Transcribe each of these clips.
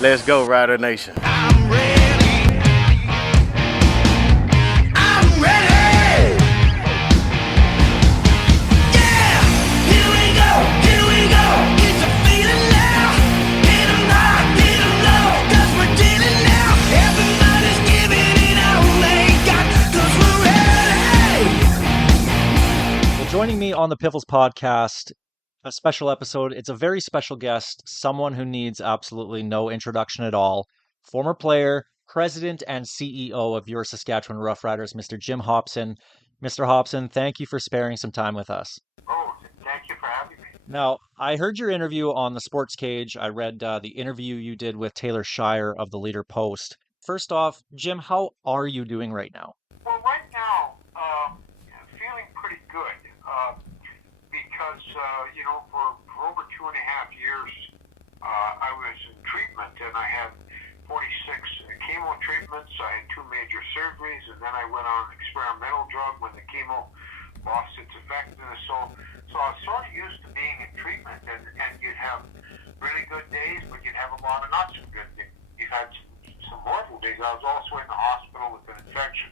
Let's go, Rider Nation. I'm ready. I'm ready. Yeah, here we go. Here we go. It's a feeling now. Get 'em high, get 'em low. 'Cause we're dealing now. Everybody's giving it all they got. 'Cause we're ready. Well, joining me on the Piffles podcast, a special episode. It's a very special guest, someone who needs absolutely no introduction at all. Former player, president, and CEO of your Saskatchewan Roughriders, Mr. Jim Hopson. Mr. Hopson, thank you for sparing some time with us. Oh, thank you for having me. Now, I heard your interview on the Sports Cage. I read the interview you did with Taylor Shire of the Leader Post. First off, Jim, how are you doing right now? Well, right now, feeling pretty good because, for over 2.5 years, I was in treatment and I had 46 chemo treatments. I had 2 major surgeries, and then I went on an experimental drug when the chemo lost its effectiveness. So I was sort of used to being in treatment, and you'd have really good days, but you'd have a lot of not so good days. You've had some horrible days. I was also in the hospital with an infection.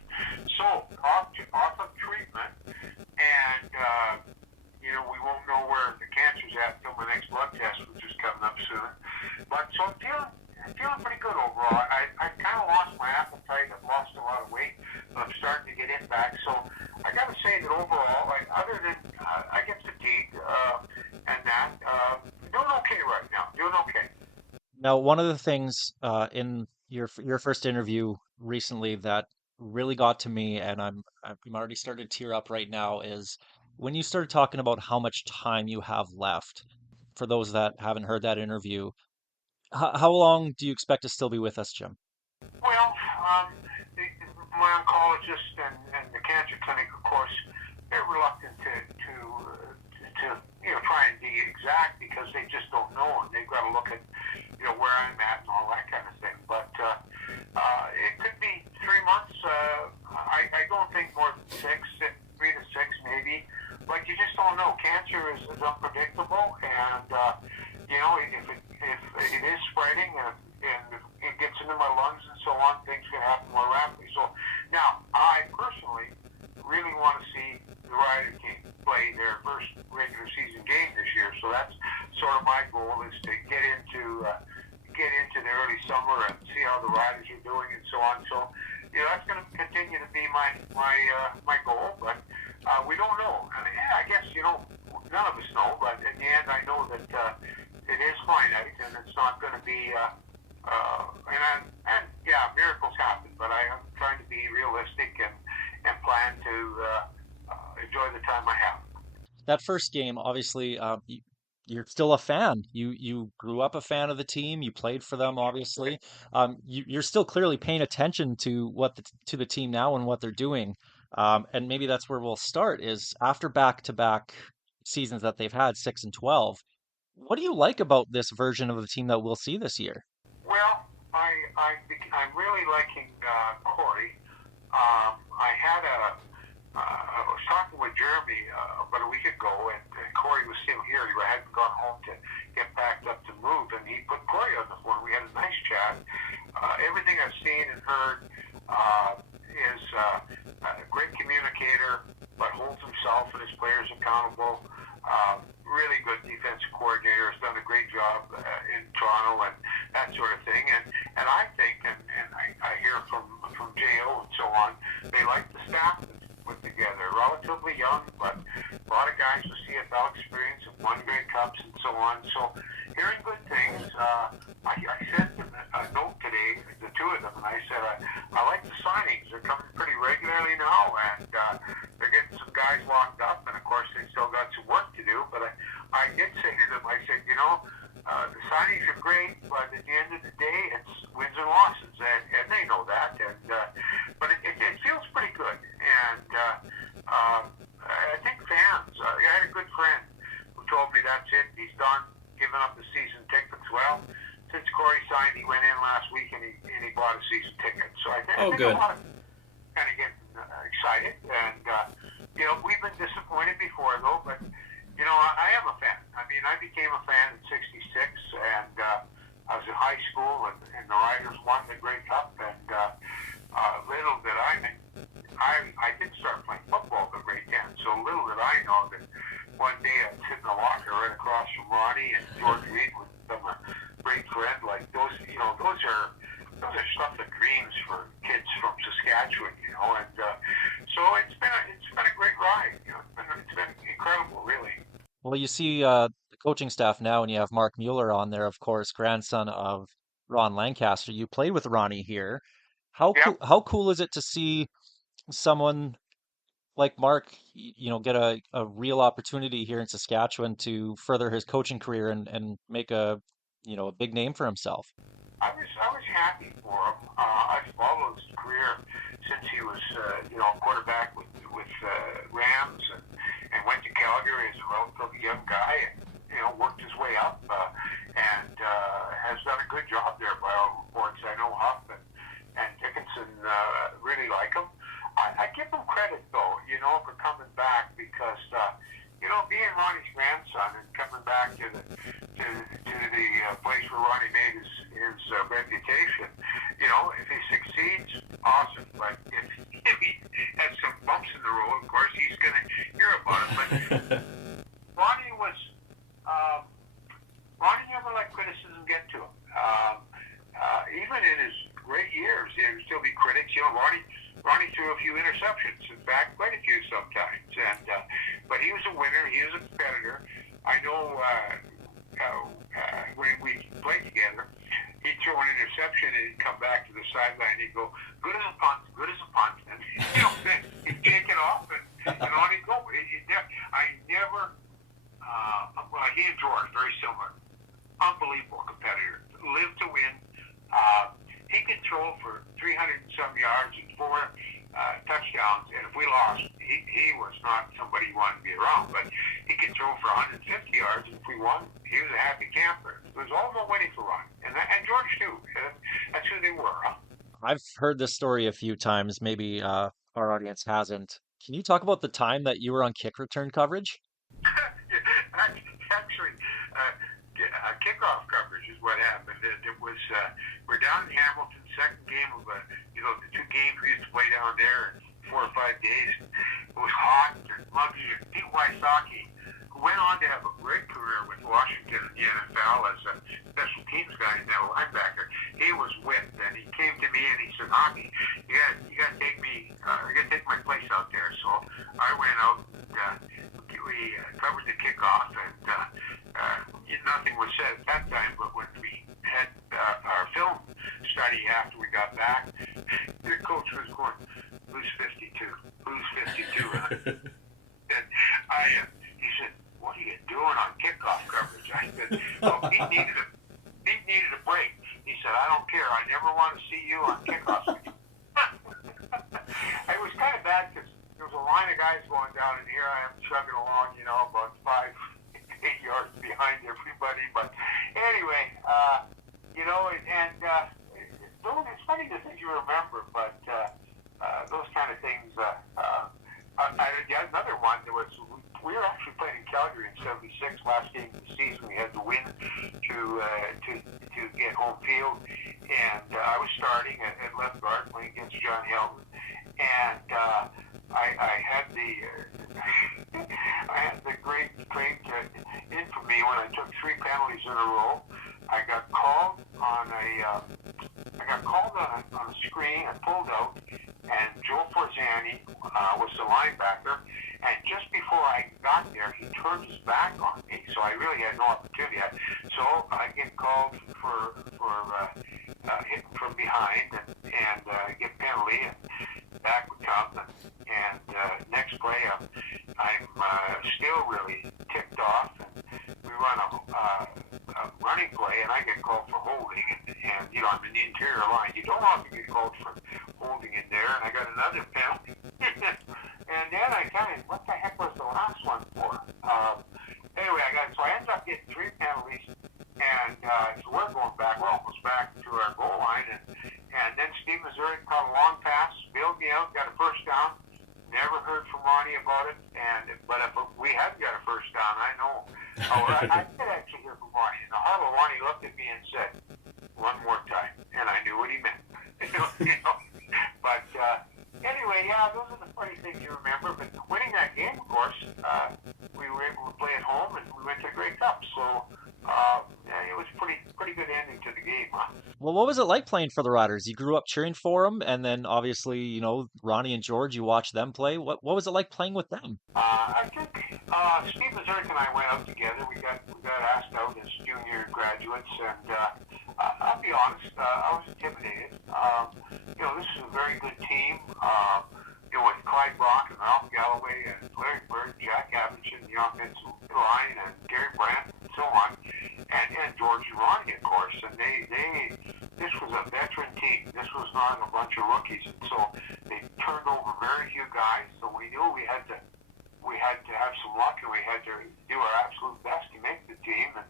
So off of treatment, and we won't know where the cancer's at until my next blood test, which is coming up soon. But so I'm feeling pretty good overall. I kind of lost my appetite. I've lost a lot of weight, but I'm starting to get it back. So I got to say that overall, other than I get fatigued and that, doing okay right now. Doing okay. Now, one of the things in your first interview recently that really got to me, and I'm already started to tear up right now, is when you started talking about how much time you have left. For those that haven't heard that interview, how long do you expect to still be with us, Jim? Well, my oncologist and the cancer clinic, of course, they're reluctant to try and be exact because they just don't know, and they've got to look at where I'm at and all that kind of thing. But it could be 3 months. I don't think more than 3 to 6 maybe. But you just don't know. Cancer is unpredictable, and if it is spreading and if it gets into my lungs and so on, things can happen more rapidly. So now, I personally really want to see the Rider team play their first regular season game this year. So that's sort of my goal, is to get into the early summer and see how the Riders are doing and so on. So that's going to continue to be my goal, but we don't know. I guess none of us know, but in the end, I know that it is finite and it's not going to be. Miracles happen, but I'm trying to be realistic and plan to enjoy the time I have. That first game, obviously, you're still a fan. You grew up a fan of the team. You played for them, obviously. You're still clearly paying attention to to the team now and what they're doing. And maybe that's where we'll start, is after back-to-back seasons that they've had, 6 and 12. What do you like about this version of the team that we'll see this year? Well, I'm really liking Corey. I was talking with Jeremy about a week ago, and Corey was still here. He hadn't gone home to get packed up to move, and he put Corey on the phone. We had a nice chat. Everything I've seen and heard is a great communicator, but holds himself and his players accountable. Really good defensive coordinator, has done a great job in Toronto and that sort of thing. And I think, and I hear from J.O. and so on, they like the staff that's put together. Relatively young, but a lot of guys with CFL experience and won Grey Cups and so on. So hearing good things. I sent them a note today, the two of them, and I said, I like the signings. They're coming pretty regularly now, and they're getting some guys locked up, and of course they still got some work to do. But I did say to them, I said, the signings are great, but at the end of the day, it's wins and losses, and they know that. And but it feels pretty good, and I think fans. I had a good friend who told me that's it. He's done, giving up the season tickets. Well, since Corey signed, he went in last week and he bought a season ticket. So I think good. a lot of kind of getting excited, and we've been disappointed before though, but I am a fan. I mean, I became a fan in '66, and I was in high school, and the Riders won the Grey Cup, and little did I did start playing football at grade 10, so little did I know that one day I'd sit in the locker right across from Ronnie and George Reed would become a great friend. Like those, those are stuff of dreams for kids from Saskatchewan, and so it's been a great ride. It's been incredible, really. Well, you see the coaching staff now, and you have Mark Mueller on there, of course, grandson of Ron Lancaster. You played with Ronnie here. Yeah. How cool is it to see someone like Mark, get a real opportunity here in Saskatchewan to further his coaching career and make a big name for himself? I was happy for him. I've followed his career since he was quarterback with Rams and went to Calgary as a relatively young guy and worked his way up and has done a good job there by all reports. I know Huff and Dickinson really like him. I give him credit though, for coming back because being Ronnie's grandson and coming back to the place where Ronnie made his reputation. If he succeeds, awesome. But if he has some bumps in the road, of course he's going to hear about it. But Ronnie never let criticism get to him. Even in his great years, there would still be critics. Ronnie threw a few interceptions, in fact, quite a few sometimes. But he was a winner. He was a competitor. I know when we played together, he'd throw an interception and he'd come back to the sideline and he'd go, good as a punt, good as a punt. And, he'd take it off and on he'd go. He and George, very similar. Unbelievable competitor. Lived to win. He could throw for 300 and some yards and 4 touchdowns, and if we lost, he was not somebody you wanted to be around, but he could throw for 150 yards, and if we won, he was a happy camper. It was all about winning for Ron, and George too. That's who they were. Huh? I've heard this story a few times. Maybe our audience hasn't. Can you talk about the time that you were on kick return coverage? Actually, kickoff coverage is what happened. It was we're down in Hamilton, second game of the 2 games we used to play down there in 4 or 5 days. It was hot and muggy. And Pete Wysocki, who went on to have a great career with Washington in the NFL as a special teams guy and now linebacker, he was whipped, and he came to me and he said, "Hockey, you got to take me. You got to take my place out there." So I went out. We covered the kickoff, and nothing was said at that time. But when we had our film study after we got back, the coach was going, "Who's 52? Who's 52?" And he said, "What are you doing on kickoff coverage?" I said, "Well, he needed a break." He said, "I don't care. I never want to see you on kickoffs." It was kind of bad because there was a line of guys going down, and here I am chugging along, about 5, 8 yards behind everybody. But anyway, it's funny the things you remember, but those kind of things. Another one that was, we were actually playing in Calgary in '76, last game of the season. We had to win to get home field, and I was starting at left guard playing against John Helton, and I had the great infamy when I took 3 penalties in a row. I got called on a screen. I pulled out, and Joe Forzani was the linebacker. And just before I got there, he turned his back on me, so I really had no opportunity. So I get called for hitting from behind and get penalty, and back would come. And next play, I'm still really ticked off. And we run a running play, and I get called for holding. And I'm in the interior line. You don't often get called for holding in there. And I got another penalty. And then what the heck was the last one for? Anyway, so I ended up getting 3 penalties, and so we're going back. We're almost back to our goal line, and then Steve Missouri caught a long pass, bailed me out, got a first down. Never heard from Ronnie about it, but if we hadn't got a first down, I know. I did actually hear from Ronnie. In the huddle, Ronnie looked at me and said, So yeah, it was pretty good ending to the game. Huh? Well, what was it like playing for the Riders? You grew up cheering for them, and then obviously, Ronnie and George, you watched them play. What was it like playing with them? I think Steve Mazurek and I went out together. We got asked out as junior graduates, and I'll be honest, I was intimidated. This is a very good team. With Clyde Brock and Ralph Galloway and Larry Bird, Jack Abington, the offensive line, and Gary Brandt, and so on, and George and Ronnie, of course. And this was a veteran team. This was not a bunch of rookies, and so they turned over very few guys. So we knew we had to have some luck, and we had to do our absolute best to make the team. And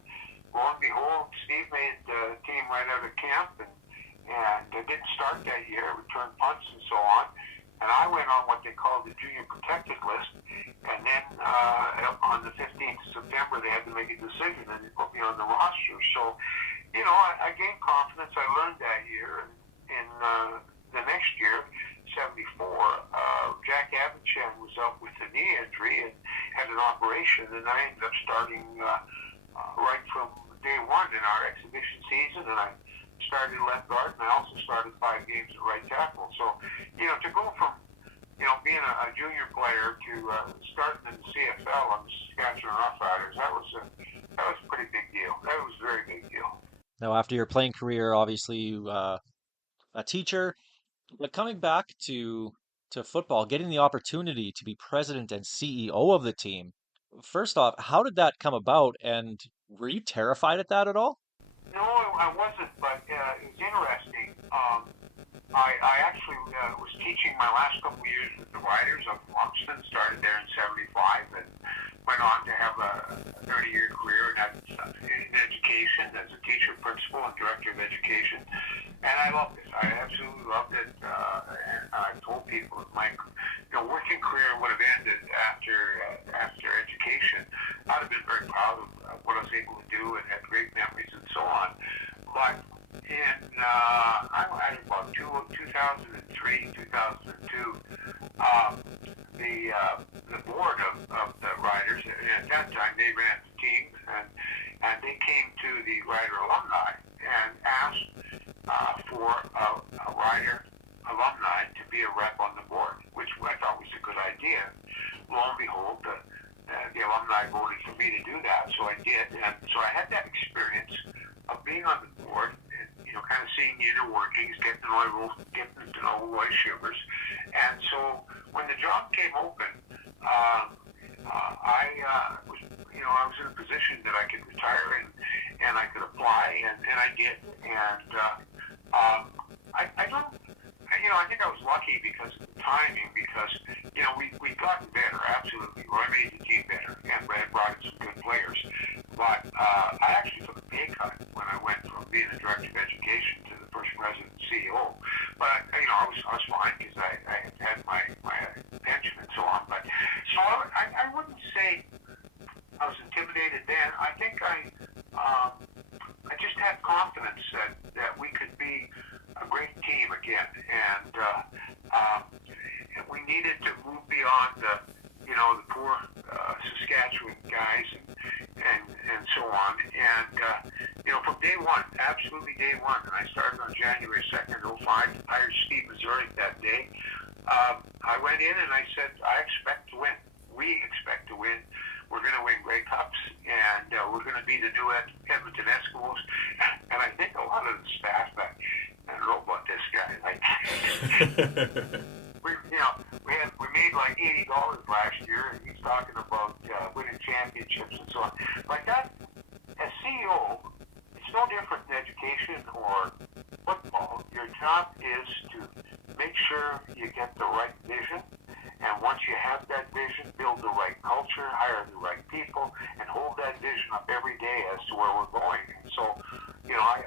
lo and behold, Steve made the team right out of camp, and didn't start that year, returned punts and so on. And I went on what they called the junior protected list, and then on the 15th of September they had to make a decision, and they put me on the roster. So, I gained confidence. I learned that year, and in the next year, '74, Jack Abington was up with a knee injury and had an operation, and I ended up starting right from day one in our exhibition season, and I started left guard, and I also started 5 games at right tackle. So, to go from, being a junior player to starting in the CFL on the Saskatchewan Roughriders, that was a pretty big deal. That was a very big deal. Now, after your playing career, obviously you a teacher, but coming back to football, getting the opportunity to be president and CEO of the team. First off, how did that come about, and were you terrified at that at all? No, I wasn't, but it was interesting. I actually was teaching my last couple of years with the Riders up in Hopson, started there in '75, and went on to have a 30-year career in education as a teacher, principal, and director of education. And I loved it. I absolutely loved it. And I told people that my working career would have ended after education. I'd have been very proud of what I was able to do and had great memories and so on. But in about 2003, 2002, the board of the Riders, and at that time they ran the team, and they came to the Rider alumni and asked for a Rider alumni to be a rep on the board, which I thought was a good idea. Lo and behold, the alumni voted for me to do that, so I did, and so I had that experience of being on the board and kind of seeing the inner workings, getting to know Roy Shivers. And so when the job came open, I was in a position that I could retire and I could apply, and I did. And I don't. I think I was lucky because of the timing, because we'd gotten better, absolutely. Roy made the team better, and Brad brought in some good players. But I actually took a pay cut when I went from being the director of education to the first president and CEO. But I was fine because I had my pension and so on. But so I wouldn't say I was intimidated then. I think I just had confidence that we could be a great team again, and we needed to move beyond the poor Saskatchewan guys and so on. And from day one, absolutely day one, and I started on January 2nd, '05, hired Steve Mazurek that day. I went in and I said, I expect to win. We expect to win. We're going to win Grey Cups, and we're going to be the new Edmonton Eskimos. And I think a lot of the staff, I don't know about this guy. We made like $80 last year, and he's talking about winning championships and so on. Like that, as CEO, it's no different in education or football. Your job is to make sure you get the right vision, and once you have that vision, build the right culture, hire the right people, and hold that vision up every day as to where we're going. And so,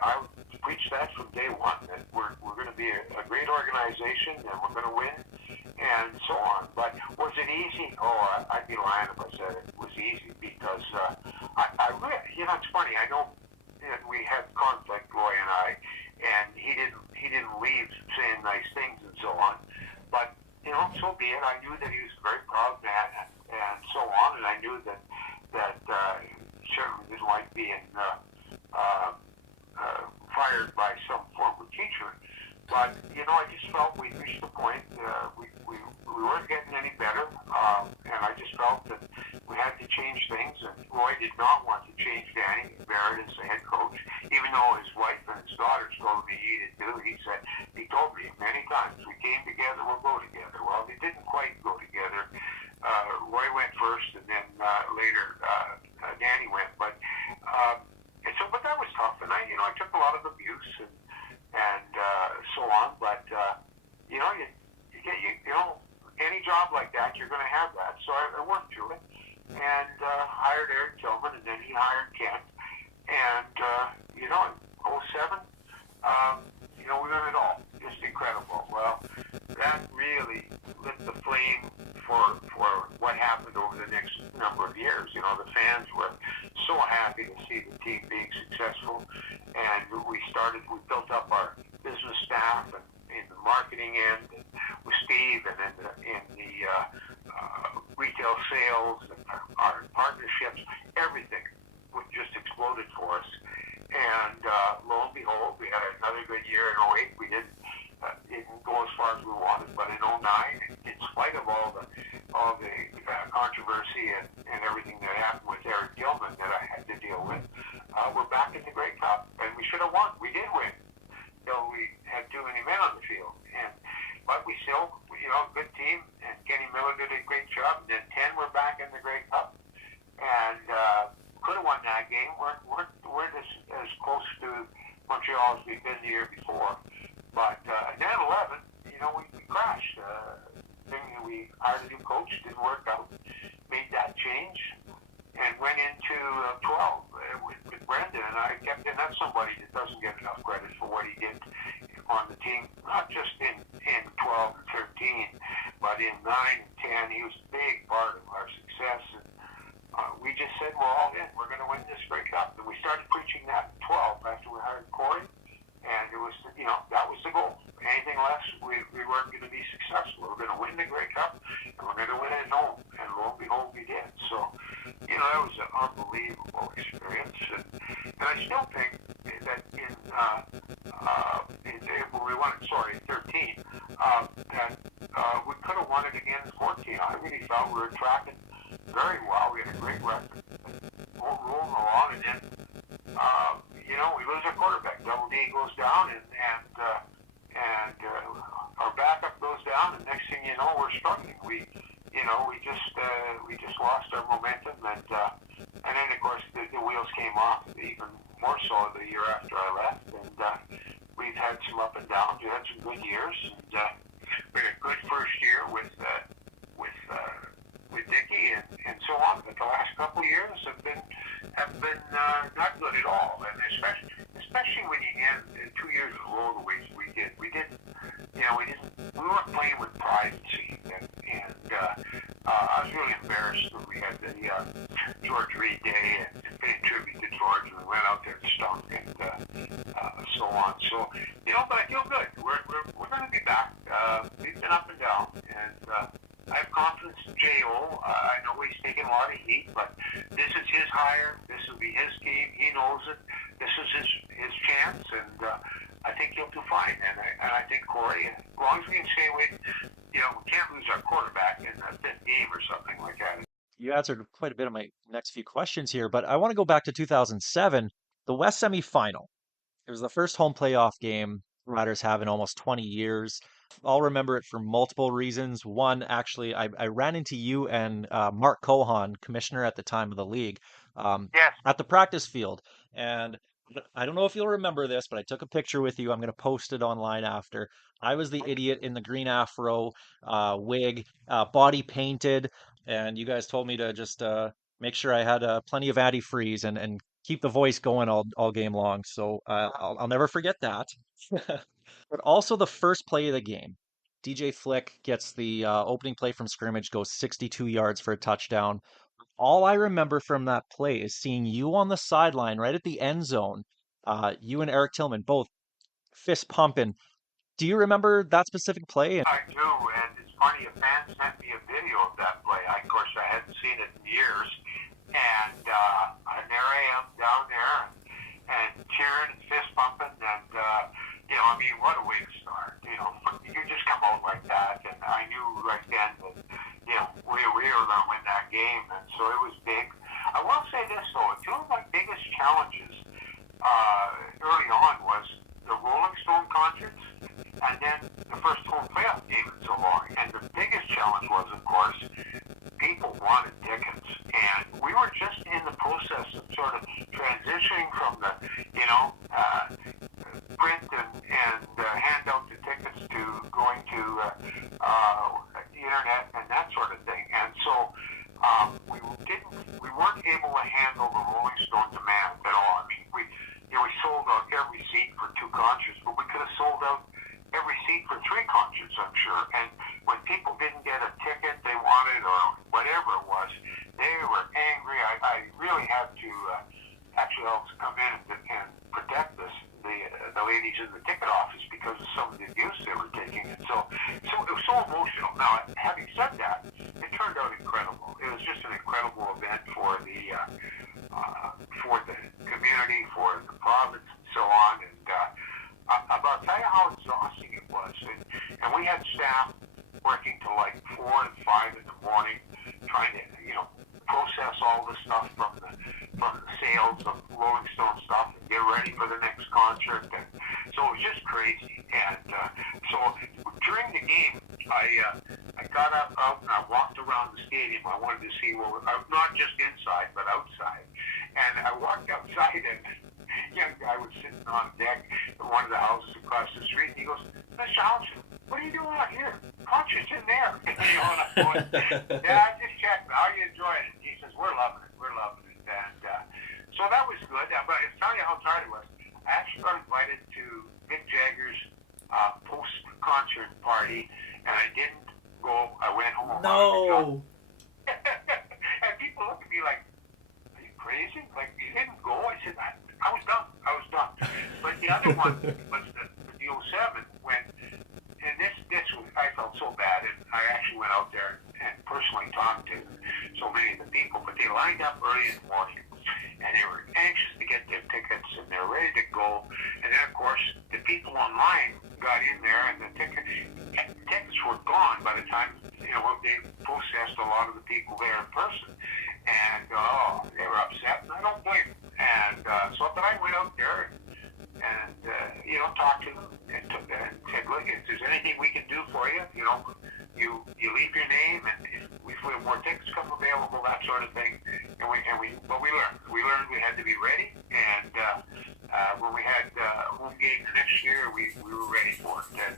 I preach that from day one, that we're going to be a great organization, and we're going to win, and so on. But was it easy? Oh, I'd be lying if I said it was easy, because I really, it's funny. I know that we had conflict, Roy and I, and he didn't leave saying nice things and so on. But so be it. I knew that he was a very proud man and so on, and I knew that certainly this didn't like being uh, fired by some former teacher. But, I just felt we reached the point, we weren't getting any better, and I just felt that we had to change things, and Roy did not want to change Danny Barrett as the head coach, even though his wife and his daughters told me he did too. He told me many times, we came together, we'll go together. Well, they didn't quite go together. Roy went first, and then later Danny went, but that was tough, and I took a lot of abuse and so on. But any job like that, you're going to have that. So I worked through it and hired Eric Tillman, and then he hired Kent. And in 07, we won it all. Just incredible. Well, that really lit the flame for what happened over the next number of years. The fans were so happy to see the team being successful, and we built up our business staff and in the marketing end, and with Steve, and in the retail sales, and our partnerships, everything just exploded for us. And lo and behold, we had another good year in 08. We didn't go as far as we wanted, but in 09, in spite of all the controversy and everything that happened with Eric Gilman that I had to deal with, we're back in the Grey Cup, and we should have won. We did win, though we had too many men on the field. But we still, a good team, and Kenny Miller did a great job. And then 10, we're back in the Grey Cup, and could have won that game. We're as close to Montreal as we've been the year before. But then 11, we crashed. We hired a new coach, didn't work out, made that change, and went into 12 with Brendan. And I kept in that's somebody that doesn't get enough credit for what he did on the team, not just in 12 and 13, but in 9 and 10. He was a big part of our success. And we just said, we're all in. We're going to win this Grey Cup. And we started preaching that in 12 after we hired Corey. And it was, that was the goal. Anything less, we weren't going to be successful. We were going to win the Grey Cup, and we're going to win it at home. And lo and behold, we did. So, that was an unbelievable experience. And I still think that when we won it, 13, that we could have won it again in 14. I really felt we were tracking very well. We had a great record. Rolling along, and then we lose our quarterback. Double D goes down, and our backup goes down, and next thing you know, we're struggling. We just lost our momentum, and then of course the wheels came off even more so the year after I left, and we've had some up and downs. We had some good years, and we had a good first year with Dickie and so on. But the last couple of years have been not good at all, and especially when you end 2 years in a row the way we did. We weren't playing with pride, it seemed, and I was really embarrassed when we had the George Reed Day and paid tribute to George, and we went out there and stunk and so on. So but I feel good. We're going to be back. We've been up and down, and I have confidence in J.O. I know he's taking a lot of heat, but this is his hire. This will be his team. He knows it. This is his chance, and I think he'll do fine. And I think Corey, as long as we can stay with, we can't lose our quarterback in the 5th game or something like that. You answered quite a bit of my next few questions here, but I want to go back to 2007, the West semifinal. It was the first home playoff game Riders have in almost 20 years. I'll remember it for multiple reasons. One, actually, I ran into you and Mark Cohan, commissioner at the time of the league, Yes. at the practice field. And I don't know if you'll remember this, but I took a picture with you. I'm going to post it online after. I was the idiot in the green afro wig, body painted, and you guys told me to just make sure I had plenty of antifreeze and keep the voice going all game long. So I'll never forget that. But also the first play of the game. DJ Flick gets the opening play from scrimmage, goes 62 yards for a touchdown. All I remember from that play is seeing you on the sideline right at the end zone. You and Eric Tillman both fist pumping. Do you remember that specific play? I do, and it's funny, a fan sent me a video of that play. Of course, I hadn't seen it in years, and there I am down there and cheering and fist pumping, and I mean, what a way to start. You just come out like that, and I knew right then that we were going to win that game, and so it was big. I will say this though, two of my biggest challenges early on was the Rolling Stone concerts, and then the first home playoff game in so long. And the biggest challenge was, of course, people wanted tickets, and we were just in the process of sort of transitioning from the, print and hand out the tickets to going to the internet and that sort of thing. And so we weren't able to handle the Rolling Stone demand at all. I mean, we sold out every seat for 2 concerts, but we could have sold out every seat for 3 concerts, I'm sure. And when people didn't get a ticket they wanted or whatever it was, they were angry. I really had to actually also come in and protect the ladies in the ticket office because of some of the abuse they were taking. And so it was so emotional. Now, having said that, it turned out incredible. It was just an incredible event for the community, for the province, and so on. And I'll tell you how exhausting it was. And we had staff working till like 4 and 5 in the morning, trying to, process all the stuff from the sales of Rolling Stone stuff and get ready for the next concert. And so it was just crazy. And so during the game, I got out and I walked around the stadium. I wanted to see not just inside, but outside. And I walked outside, and a young guy was sitting on deck in one of the houses across the street, and he goes, "Mr. Hopson, what are you doing out here? Concert's in there." And I'm going, "Yeah, I just checked. How are you enjoying it?" He says, "We're loving it. We're loving it." And so that was good. But I'll tell you how tired it was. I actually got invited to Mick Jagger's post-concert party, and I didn't go. I went home. No. And people look at me like, "Are you crazy? Like, you didn't go?" I said, I was done. But the other one was the 07 when, and this was, I felt so bad, and I actually went out there and personally talked to so many of the people, but they lined up early in the morning, and they were anxious to get their tickets, and they were ready to go. And then, of course, the people online got in there, and the tickets were gone by the time, they processed a lot of the people there in person. And, they were upset, and I don't blame them. And but I went out there and talked to them and said, "Look, if there's anything we can do for you, you leave your name, and if we feel more tickets come available, that sort of thing." And we learned. We learned we had to be ready. And when we had home game the next year, we were ready for it. And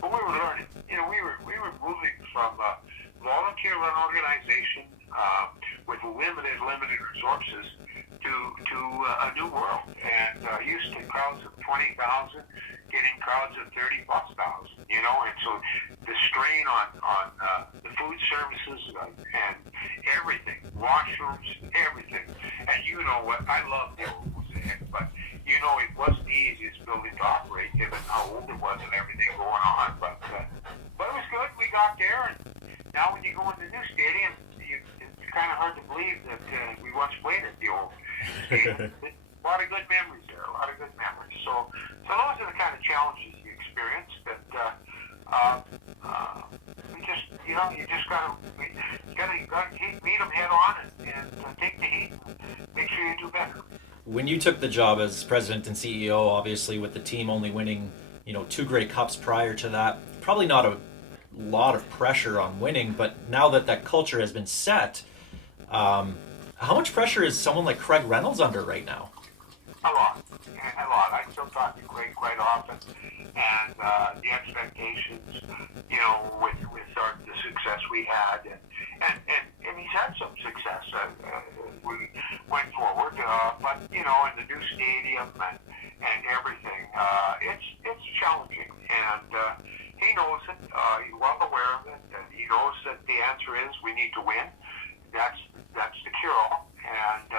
but we were learning. We were moving from a volunteer-run organization with limited resources to a new world, and used to crowds of 20,000, getting crowds of 30,000+, and so the strain on the food services and everything, washrooms, everything. And what, I love the old Mosaic, but it wasn't the easiest building to operate given how old it was and everything going on, but it was good. We got there, and now when you go in the new stadium, it's kind of hard to believe that we once played at the old stadium. A lot of good memories there, So those are the kind of challenges you experience that you just gotta meet them head on and take the heat and make sure you do better. When you took the job as president and CEO, obviously with the team only winning, 2 Grey Cups prior to that, probably not a lot of pressure on winning, but now that culture has been set, how much pressure is someone like Craig Reynolds under right now? A lot. I still talk to Craig quite often, and the expectations, with the success we had, and he's had some success. We went forward, but in the new stadium and everything, it's challenging, and he knows it. He's well aware of it, and he knows that the answer is we need to win. That's the cure-all, and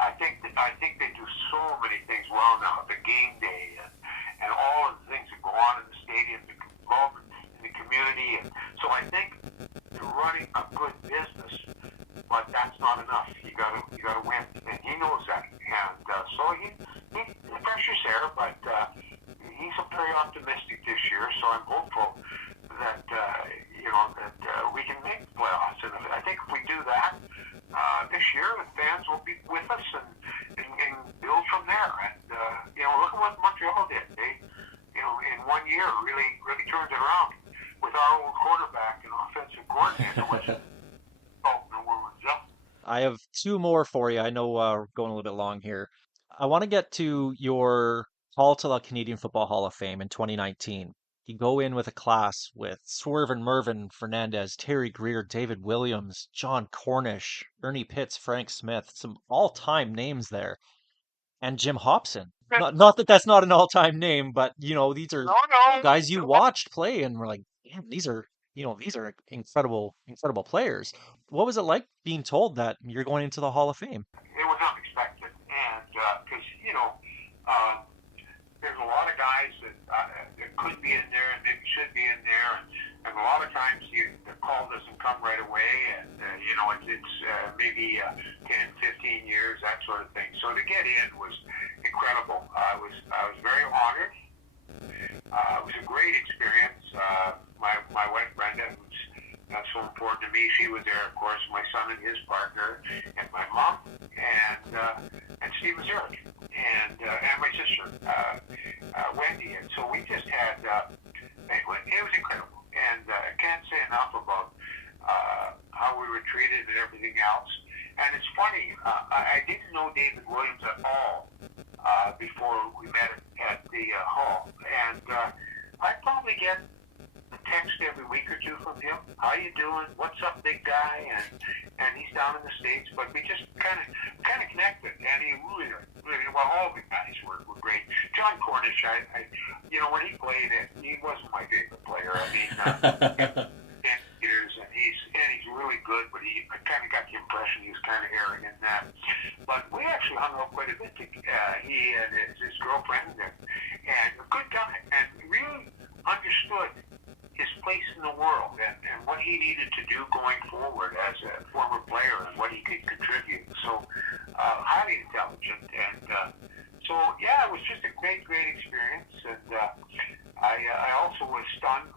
I think they do so many things well now. The game day and all of the things that go on in the stadium, the involvement in the community, and so I think they're running a good business, but that's not enough. You gotta win. the pressure's there, but he's very optimistic this year. So I'm hopeful that we can make the playoffs. And I think if we do that this year, the fans will be with us and build from there. And look at what Montreal did. They, in 1 year, really turned it around with our old quarterback and offensive coordinator, which number one's up. I have two more for you. I know we're going a little bit long here. I want to get to your call to the Canadian Football Hall of Fame in 2019. You go in with a class with Swerve and Mervyn Fernandez, Terry Greer, David Williams, John Cornish, Ernie Pitts, Frank Smith, some all-time names there, and Jim Hopson. Not that that's not an all-time name, but these are guys you watched play and were like, damn, these are incredible players. What was it like being told that you're going into the Hall of Fame? It was unexpected, and because there's a lot of guys that could be in there and maybe should be in there, and a lot of times the call doesn't come right away, and it's maybe 10, 15 years, that sort of thing. So to get in was incredible. I was very honored. It was a great experience. My wife Brenda, who's so important to me, she was there, of course. My son and his partner, and my mom, and Steve Mazurek, and my sister Wendy. And so we just had it was incredible, and I can't say enough about how we were treated and everything else. And it's funny, I didn't know David Williams at all before we met at the hall, and I probably get a text every week or two from him. How you doing? What's up, big guy? And he's down in the States, but we just kind of connected. And he really well, all the guys were great. John Cornish, I when he played it, he wasn't my favorite player. I mean, 10 years, and he's really good, but I kind of got the impression he was kind of arrogant in that. But we actually hung out quite a bit. He and his girlfriend, and a good guy, and really understood his place in the world and what he needed to do going forward as a former player and what he could contribute. So highly intelligent, and so yeah, it was just a great experience. And I also was stunned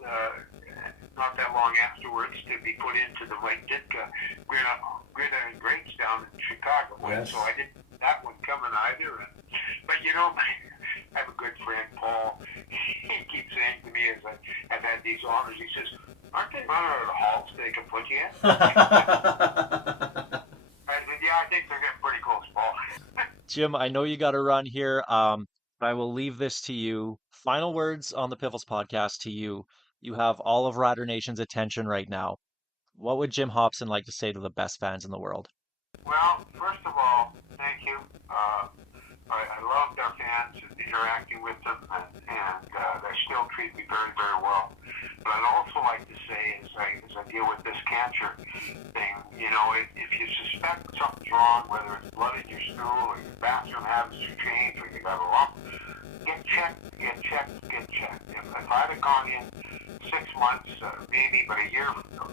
not that long afterwards to be put into the Mike Ditka Greta and Greats down in Chicago. Yes. So I didn't that one coming either. But I have a good friend, Paul. He keeps saying to me as I've had these honors, he says, aren't they running out of the halls they can put you in? I said, yeah, I think they're getting pretty close, Paul. Jim, I know you got to run here. But I will leave this to you. Final words on the Piffles podcast to you. You have all of Rider Nation's attention right now. What would Jim Hopson like to say to the best fans in the world? Well, first of all, thank you. I loved our fans and interacting with them, and they still treat me very, very well. But I'd also like to say, as I deal with this cancer thing, if you suspect something's wrong, whether it's blood in your stool or your bathroom habits have changed or you got a lump, get checked. If I'd have gone in 6 months, maybe, but a year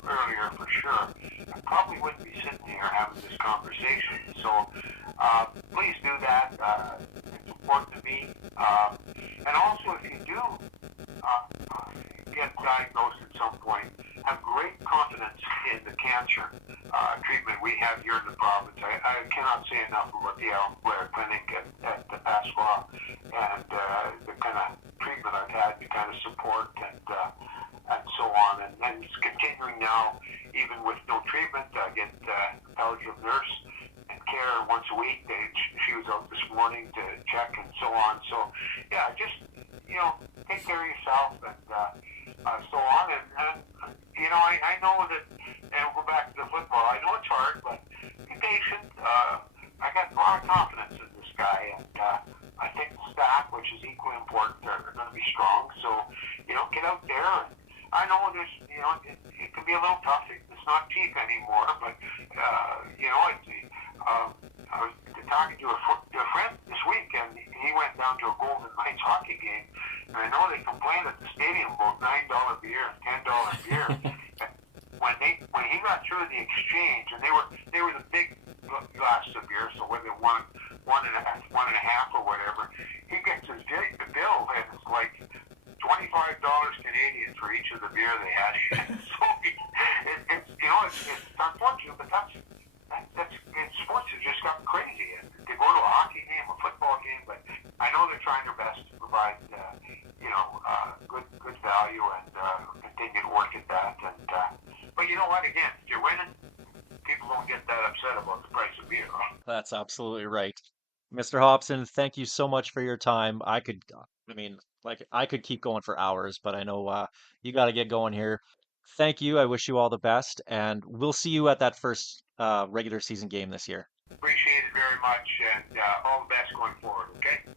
earlier for sure, I probably wouldn't be sitting here having this conversation. So please do that. It's important to me. And also, if you do get diagnosed at some point, have great confidence in the cancer treatment we have here in the province. I cannot say enough about the Alan Blair Clinic at the Pasqua and the kind of treatment I've had, the kind of support and so on. And it's continuing now, even with no treatment. I get palliative nurse and care once a week. She was out this morning to check and so on. So, yeah, just, take care of yourself and so on. And I know that, and we'll go back to the football, I know it's hard, but be patient. I got a lot of confidence in this guy, and I think the staff, which is equally important, are going to be strong. So, get out there. And I know there's, it can be a little tough. It's not cheap anymore, but, I was talking to a friend this week, and he went down to a Golden Knights hockey game, and I know they complained at the stadium about $9 beer and $10 beer. when he got through the exchange, and they were the big glasses of beer, so whether one and a half or That's absolutely right. Mr. Hobson, thank you so much for your time. I mean, like I could keep going for hours, but I know you got to get going here. Thank you. I wish you all the best, and we'll see you at that first regular season game this year. Appreciate it very much, and all the best going forward. Okay.